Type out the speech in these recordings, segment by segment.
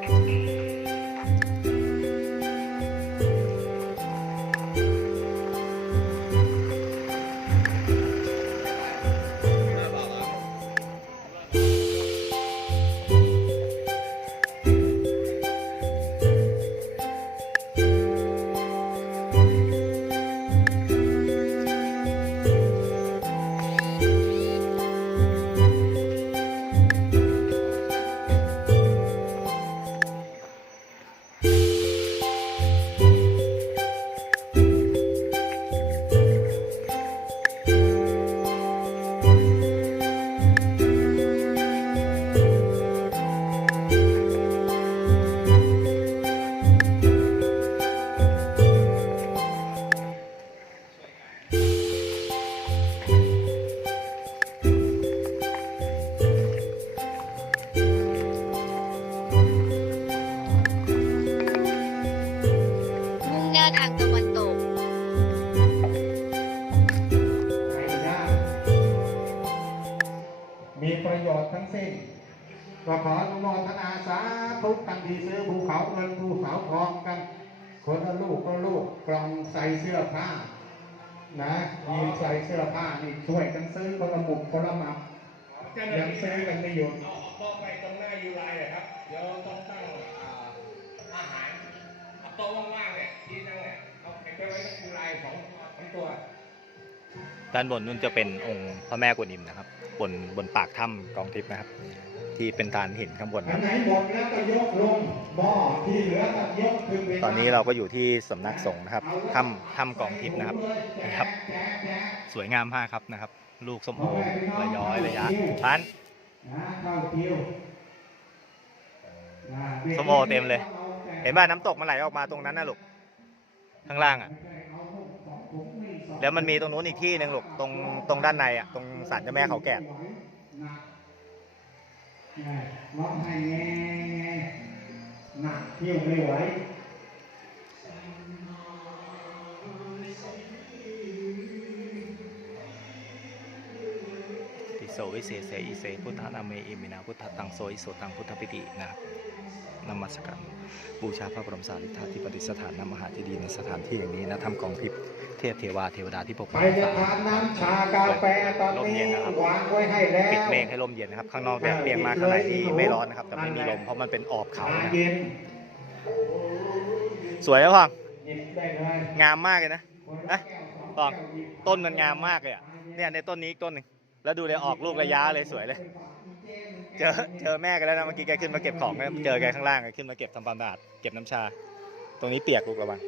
น เขาเงินภูเขาทองกัน คนละลูกก็ลูกกล่องใส่เสื้อผ้า นะมีใส่เสื้อผ้านี่ช่วยกันซื้อคนละหมุกคนละหมับยังซื้อกันไม่หยุดเอามอบไปตรงหน้ายูไลเลยครับเดี๋ยวต้องตั้งอ่าอาหารเอาโต๊ะว่างๆเนี่ยที่นั่งเนี่ยเอาไปไว้ตรงยูไลสองสองตัวด้านบนนู่นจะเป็นองค์พระแม่กวนอิมนะครับ บนบนปากถ้ำกองทิพย์นะครับ ที่เป็นฐานหินข้างบนอัคนรับไหนหมดแล้วก็ยกลงหม้อที่เหลือก็ยกขึ้นไปตอนนี้เราก็อยู่ที่สำนักสงฆ์นะครับถ้ำถ้ำกองทิพย์นะครับนะครับ สวยงามมากครับนะครับ ลูกส้มโอระย้อยระยะพันนะเข้าคิวนะส้มโอเต็มเลย เห็นป่ะน้ำตกมันไหลออกมาตรงนั้นนะลูกข้างล่างอะแล้วมันมีตรงนู้นอีกที่หนึ่งลูกตรงตรงด้านในอะตรงศาลเจ้าแม่เขาแกะร้องไห้แง่แสวิเศษเสอิเสพุทธนาเมอิมินาพุทธตังโสอิโสตังพุทธปิตินะครับนมัสการบูชาพระบรมสารีริกธาตุที่ประดิษฐานนมหาเจดีในสถานที่อย่างนี้นะทำกองทิพย์เทพเทวาเทวดาที่ปกไปปักรักษาทานน้ำชากาแฟตอนนี้วางไว้ให้แล้วปิดเมฆให้ลมเย็นนะครับ ข้างนอกแดดเปรี้ยงมากข้างในนี่ไม่ร้อนนะครับ แต่ไม่มีลมเพราะมันเป็นออบเขานะสวยแล้วพ่องงามมากเลยนะนะพ่องต้นมันงามมากเลยอะเนี่ยในต้นนี้อีกต้นหนึ่ง แล้วดูเลยออกลูกระยะเลยสวยเลย เจอเจอแม่กันแล้วนะเมื่อกี้แกขึ้นมาเก็บของนะเจอแกข้างล่างแกขึ้นมาเก็บทำความสะอาดเก็บน้ำชา ตรงนี้เปียกลูกระวัง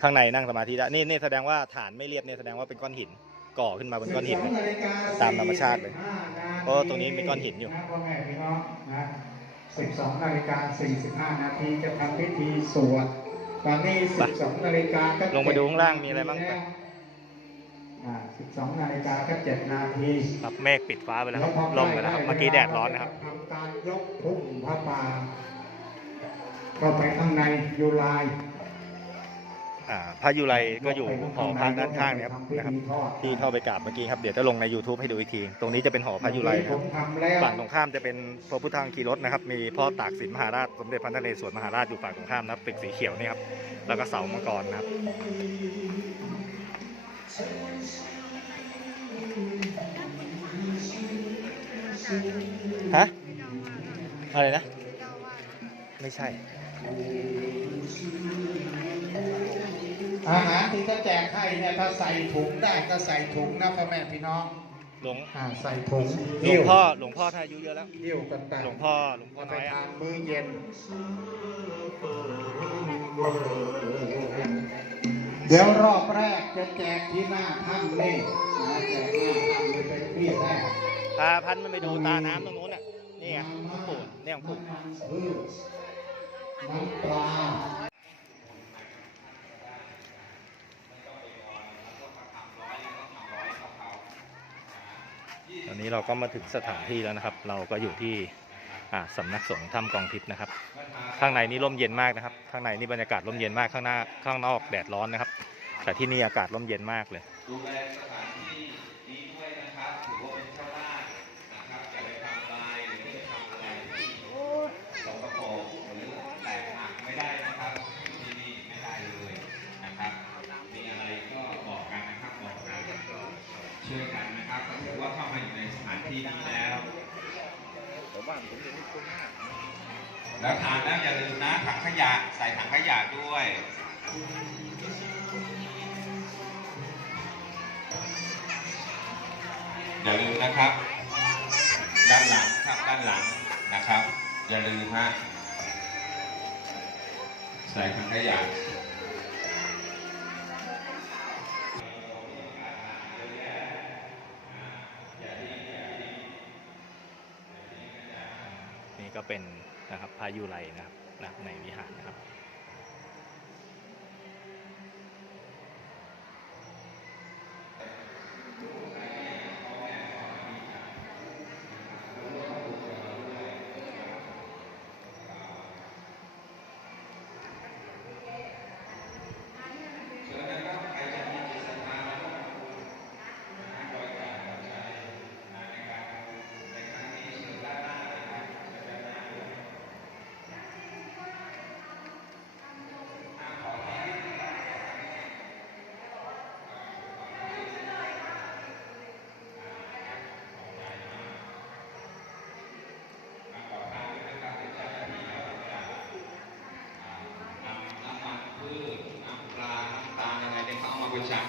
ข้างในนั่งสมาธิได้นี่นี่แสดงว่าฐานไม่เรียบเนี่ยแสดงว่าเป็นก้อนหินก่อขึ้นมาบนก้อนหินเลยตามธรรมชาติเลยเพราะว่าตรงนี้มีก้อนหินอยู่ะพ่อแม่พี่น้องนะ12นาฬิกา45นาทีจะทำพิธีสวดตอนนี้12นาฬิกาก็ลงมาดูข้างล่างมีอะไรบ้าง แล้วอ่า12นาฬิกาก็7นาทีครับเมฆปิดฟ้าไปแล้วครับลมไปแล้วครับเมื่อกี้แดดร้อนนะครับทำการยกพุ่มพระป่าเข้าไปข้างในยูไลน์อ่าพระยุไรก็อยู่หอพักด้านข้างเนี่ยครับนะครับ ที่เข้าไปกราบเมื่อกี้ครับเดี๋ยวจะลงใน YouTube ให้ดูอีกที ตรงนี้จะเป็นหอพระยุไรนะผครับมทำแล้วฝั่งตรงข้ามจะเป็นพระพุทธังคีรถนะครับ มีพ่อตากสินมหาราชสมเด็จพระนเรศวรมหาราชอยู่ฝั่งตรงข้ามนะครับตึกสีเขียวนี่ครับแล้วก็เสามังกรนะครับ ฮะ อะไรนะ ไม่ใช่ อาหารที่จะแจกให้เนี่ยถ้าใส่ถุงได้ก็ใส่ถุงนะพ่อแม่พี่น้องหลวงอ่าใส่ถุงหลวงพ่อหลวงพ่อท่านอายุเยอะแล้วหิ้วกันแต่หลวงพ่อหลวงพ่อไปน้อยอะ ทานมื้อเย็นเดี๋ยวรอบแรกจะแจกที่หน้าถ้ำนี่นะแจกหน้าถ้ำนี่เป็นที่แรกพาพันมันไปดูตาน้ำตรงนู้นอะ นี่ไงหลวงปู่เนี่ยหลวงปู่น้ำมันพืชน้ำปลาตอนนี้เราก็มาถึงสถานที่แล้วนะครับ เราก็อยู่ที่อ่าสำนักสงฆ์ถ้ำกองทิพย์นะครับ ข้างในนี่ร่มเย็นมากนะครับ ข้างในนี่บรรยากาศร่มเย็นมากข้างหน้าข้างนอกแดดร้อนนะครับ แต่ที่นี่อากาศร่มเย็นมากเลยดูแลสถานที่นี้ด้วยนะครับถือว่าเป็นชาวบ้านนะครับอย่าไปทำลายหรือไปทำอะไรที่สกปรกหรือแตกหักไม่ได้นะครับที่นี่ไม่ได้เลยนะครับมีอะไรก็บอกกันนะครับบอกกันช่วยกันนะครับถือว่าเข้ามาอยู่ในสถานที่นี้แล้วแต่บ้านผมยังไม่คุ้นหน้าแล้วทานแล้วอย่าลืมนะถังขยะใส่ถังขยะด้วย อย่าลืมนะครับ ด้านหลังครับด้านหลังนะครับ อย่าลืมฮะใส่ถังขยะนี่ก็เป็นนะครับพายุไรนะครับนะครับในวิหารนะครับ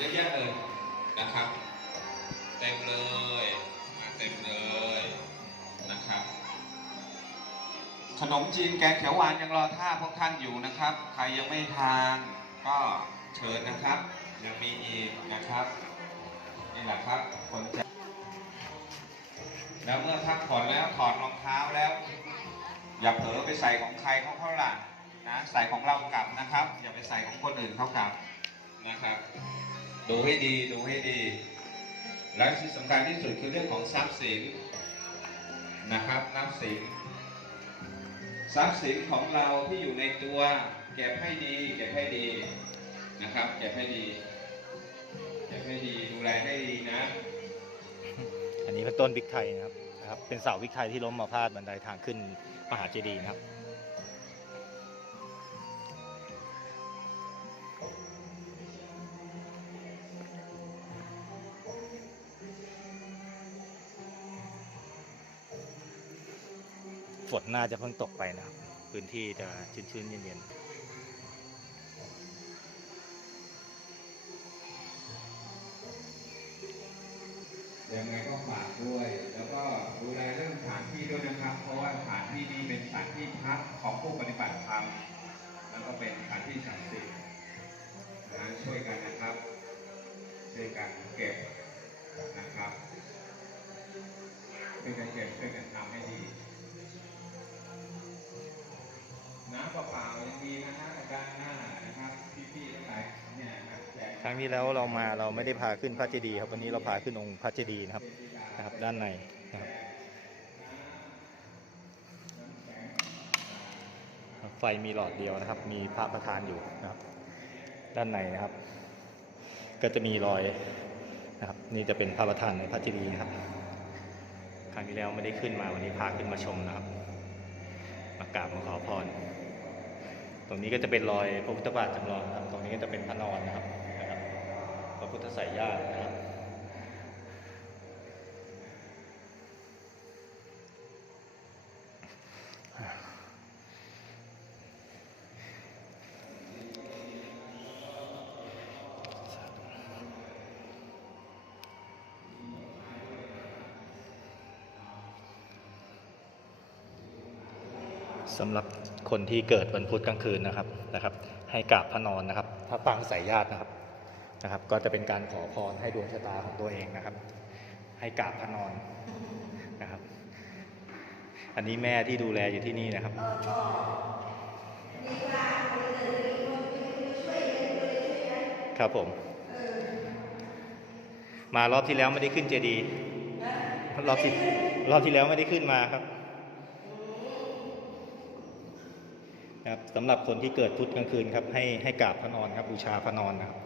เยอะแยะเลยนะครับ เต็มเลยเต็มเลยนะครับ ขนมจีนแกงเขียวหวานยังรอท่าพวกท่านอยู่นะครับ ใครยังไม่ทานก็เชิญนะครับ ยังมีอีกนะครับนี่แหละครับคนจะแล้วเมื่อพักผ่อนแล้วถอดรองเท้าแล้ว อย่าเผลอไปใส่ของใครเขาเขาล่ะนะใส่ของเรากลับนะครับ อย่าไปใส่ของคนอื่นเขากลับนะครับ ดูให้ดีดูให้ดี และที่สำคัญที่สุดคือเรื่องของทรัพย์สินนะครับทรัพย์สินทรัพย์สินของเราที่อยู่ในตัวเก็บให้ดีเก็บให้ดีนะครับเก็บให้ดีเก็บให้ดีดูแลให้ดีนะ อันนี้เป็นต้นวิกไทยนะครับนะครับ เป็นเสาวิกไทยที่ล้มมาพาดบันไดทางขึ้นมหาเจดีย์นะครับ น่าจะเพิ่งตกไปนะครับ พื้นที่จะชื้นๆเย็นๆยังไงก็ฝากด้วย แล้วก็ดูแลเรื่องสถานที่ด้วยนะครับ เพราะว่าสถานที่นี้เป็นสถานที่พักของผู้ปฏิบัติธรรม แล้วก็เป็นสถานที่ศักดิ์สิทธิ์นั้นช่วยกันนะครับ ช่วยกันเก็บนะครับ ช่วยกันเก็บช่วยกันทำให้ดี น้ำเปล่าๆยังดีนะฮะด้านหน้านะ ครับพี่ๆทั้งหลายเนี่ยนะครับแจกครั้งที่แล้วเรามาเราไม่ได้พาขึ้นพระเจดีย์ครับวันนี้เราพาขึ้นองค์พระเจดีย์นะครับนะครับ ด้านในนะครับไฟมีหลอดเดียวนะครับ มีพระประธานอยู่นะครับ ด้านในนะครับ ก็จะมีรอยนะครับ นี่จะเป็นพระประธานในพระเจดีย์นะครับครั้งที่แล้วไม่ได้ขึ้นมาวันนี้พาขึ้นมาชมนะครับ มากราบมาขอพร ตรงนี้ก็จะเป็นรอยพระพุทธบาทจำลองครับ ตรงนี้ก็จะเป็นพระนอนนะครับนะครับพระพุทธไสยญาตินะครับ สำหรับคนที่เกิดวันพุธกลางคืนนะครับนะครับ ให้กราบพระนอนนะครับพระปางสายญาตินะครับนะครับ ก็จะเป็นการขอพรให้ดวงชะตาของตัวเองนะครับ ให้กราบพระนอนนะครับ อันนี้แม่ที่ดูแลอยู่ที่นี่นะครับครับผม มารอบที่แล้วไม่ได้ขึ้นเจดี รอบที่รอบที่แล้วไม่ได้ขึ้นมาครับ นะครับสำหรับคนที่เกิดพุธกลางคืนครับให้ให้กราบพระนอนครับบูชาพระนอนนะครับ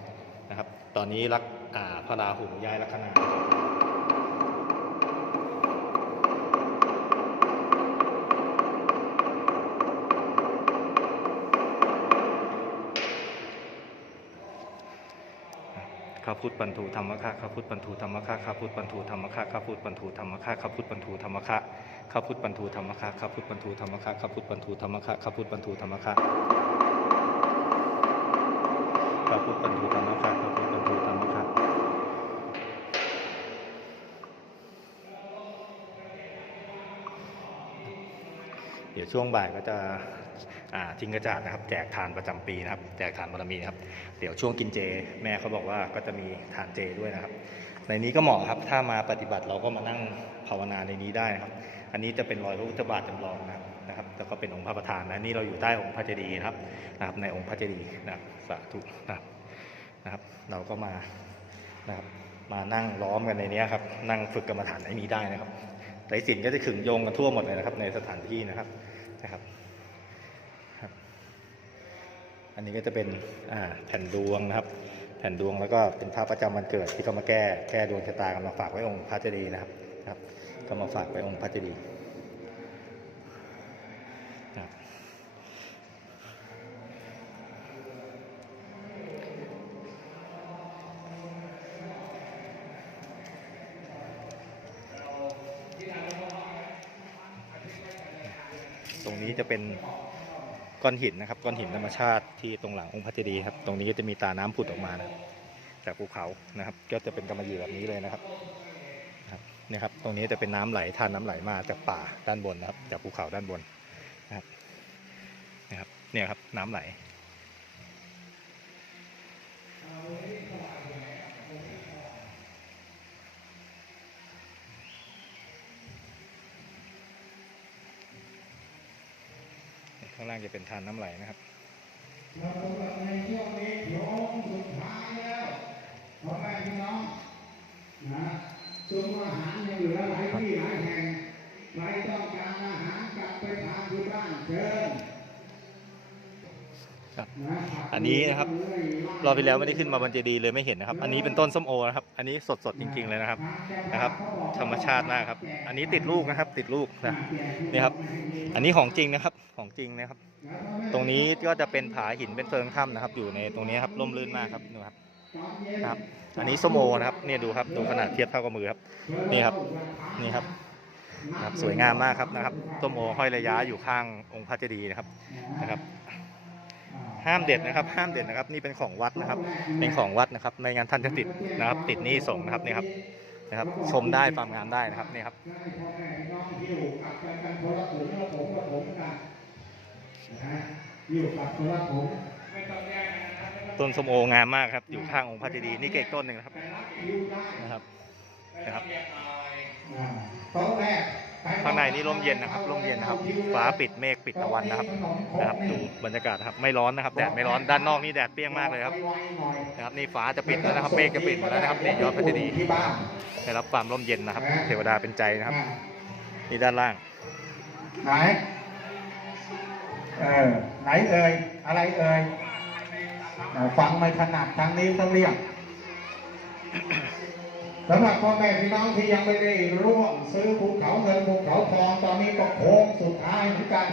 นะครับ ตอนนี้รักอ่าพระราหูย้ายลัคนาาาพุทธปันทูธรรมคะข้าพุทธปันทูธรรมคะข้าพุทธปันทูธรรมคะข้าพุทธปันทูธรรมคะข้าพุทธปันทูธรรมคะข้าพุทธปันทูธรรมคะข้าพุทธปันทูธรรมคะข้าพุทธปันทูธรรมคะข้าพุทธปันทูธรรมคะข้าพุทธปันทูธรรมคะข้าพุทธปันทูธรรมคะเดี๋ยวช่วงบ่ายก็จะ ทิ้งกระจาดนะครับ แจกทานประจำปีนะครับ แจกทานบารมีนะครับ เดี๋ยวช่วงกินเจ แม่เขาบอกว่าก็จะมีทานเจด้วยนะครับ ในนี้ก็เหมาะครับ ถ้ามาปฏิบัติเราก็มานั่งภาวนาในนี้ได้นะครับ อันนี้จะเป็นรอยพระพุทธบาทจำลองนะครับนะครับแล้วก็เป็นองค์พระประธานนะนี่เราอยู่ใต้องค์พระเจดีย์นะครับนะครับ ในองค์พระเจดีย์นะครับสาธุนะครับนะครับ เราก็มานะครับมานั่งล้อมกันในนี้ครับ นั่งฝึกกรรมฐานในนี้ได้นะครับสายสินก็จะขึงโยงกันทั่วหมดเลยนะครับ ในสถานที่นะครับนะครับ อันนี้ก็จะเป็นอ่าแผ่นดวงนะครับ แผ่นดวงแล้วก็เป็นพระประจำวันเกิดที่เขามาแก้แก้ดวงชะตากันมาฝากไว้องค์พระเจดีย์นะครับครับ ก็มาฝากไว้องค์พระเจดีย์ครับตรงนี้จะเป็น ก้อนหินนะครับก้อนหินธรรมชาติที่ตรงหลังองค์พระเจดีย์ครับตรงนี้ก็จะมีตาน้ำผุดออกมานะจากภูเขานะครับ ก็จะเป็นกำมะหยี่แบบนี้เลยนะครับนี่ครับตรงนี้จะเป็นน้ำไหลทานน้ำไหลมาจากป่าด้านบนนะครับ จากภูเขาด้านบนนะครับนะครับเนี่ยครับน้ำไหล ข้างล่างจะเป็นทานน้ำไหลนะครับเราสำหรับในช่วงนี้โยงสุดท้ายแล้วพ่อแม่พี่น้องนะซุ้มอาหารยังเหลือหลายที่หลายแห่งใครต้องการอาหารกลับไปทานที่บ้านเชิญ ครับ อันนี้นะครับรอบที่แล้วไม่ได้ขึ้นมาบนเจดีเลยไม่เห็นนะครับ อันนี้เป็นต้นส้มโอนะครับ อันนี้สดๆจริง ๆ เลยนะครับนะครับ ธรรมชาติมากครับ อันนี้ติดลูกนะครับ ติดลูกนะนี่ครับ อันนี้ของจริงนะครับของจริงนะครับ ตรงนี้ก็จะเป็นผาหินเป็นเฟิงถ้ำนะครับ อยู่ในตรงนี้ครับร่มรื่นมากครับดูครับนะครับ อันนี้ส้มโอนะครับเนี่ยดูครับดูขนาดเทียบเท่ากับมือครับ นี่ครับนี่ครับครับสวยงามมากครับนะครับส้มโอห้อยระยะอยู่ข้างองค์พระเจดีย์นะครับนะครับ ห้ามเด็ดนะครับ ห้ามเด็ดนะครับ นี่เป็นของวัดนะครับ เป็นของวัดนะครับ ในงานท่านจะติดนะครับ ติดหนี่ส่งนะครับนี่ครับนะครับ ชมได้ฟังงานได้นะครับนี่ครับต้นสมโองามมากครับ อยู่ข้างองค์พระเจดีย์นี่เกกต้นหนึ่งนะครับนะครับนะครับโต๊ะแรก ข้างในนี่ร่มเย็นนะครับร่มเย็นนะครับ ฟ้าปิดเมฆปิดตะวันนะครับนะครับ ดูบรรยากาศครับไม่ร้อนนะครับแดดไม่ร้อนด้านนอกนี่แดดเปรี้ยงมากเลยครับนะครับนี่ฟ้าจะปิดแล้วนะครับเมฆจะปิดหมดแล้วนะครับนี่ยอดพระเจดีย์ได้รับความร่มเย็นนะครับ เทวดาเป็นใจนะครับนี่ด้านล่างไหนเออไหนเอ่ยอะไรเอ่ยฟังไม่ถนัดทางนี้ต้องเรียก สำหรับพ่อแม่พี่น้องที่ยังไม่ได้ร่วมซื้อภูเขาเงินภูเขาทองตอนนี้ก็โค้งสุดท้ายเหมือนกัน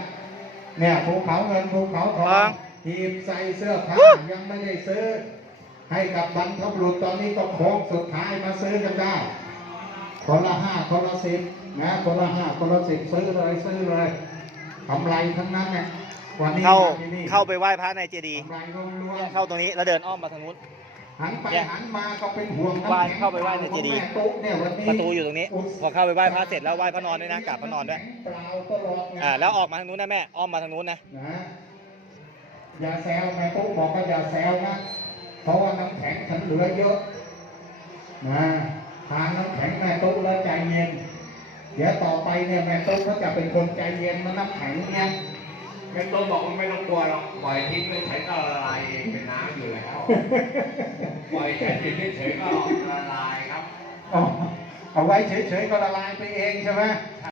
เนี่ยภูเขาเงินภูเขาทอฟังงทีมใส่เสื้อผ้ายังไม่ได้ซื้อ ให้กับบรรพบุรุษตอนนี้ก็โค้งสุดท้ายมาซื้อกันได้คนละห้าคนละสิบนะคนละห้าคนละสิบซื้อเลยซื้อเลยกำไรทั้งนั้นเนี่ยวันนี้เข้ามาที่นี่เข้าไปไหว้พระในเจดีย์กำไรล้วนเนี่ยเข้าตรงนี้แล้วเดินอ้อมมาทางนู้นๆ หันไปเนี่ยหันมาก็เป็นห่วงไหว้น้ำแข็งเข้าไปไหว้ในเจดีย์ของแม่ตุ๊กเนี่ยวันนี้ประตูอยู่ตรงนี้ พอเข้าไปไหว้พระเสร็จแล้วไหว้พระนอนด้วยนะกราบพระนอนด้วยเปล่าตลอดไงอ่าแล้วออกมาทางนู้นนะแม่อ้อมมาทางนู้นนะนะอย่าแซวแม่ตุ๊กบอกว่าอย่าแซวนะเพราะว่าน้ำแข็งฉันเหลือเยอะนะทานน้ำแข็งแม่ตุ๊กแล้วใจเย็นเดี๋ยวต่อไปเนี่ยแม่ตุ๊กก็จะเป็นคนใจเย็นมันน้ำแข็งเนี่ย แม่ต้นบอกว่าไม่ต้องกลัวหรอกปล่อยทิ้งเฉยๆก็ละลายเองเป็นน้ำอยู่แล้วปล่อยแค่ทิ้งเฉยๆก็ละลายครับเอาเอาไว้เฉยๆก็ละลายไปเองใช่ไหมใช่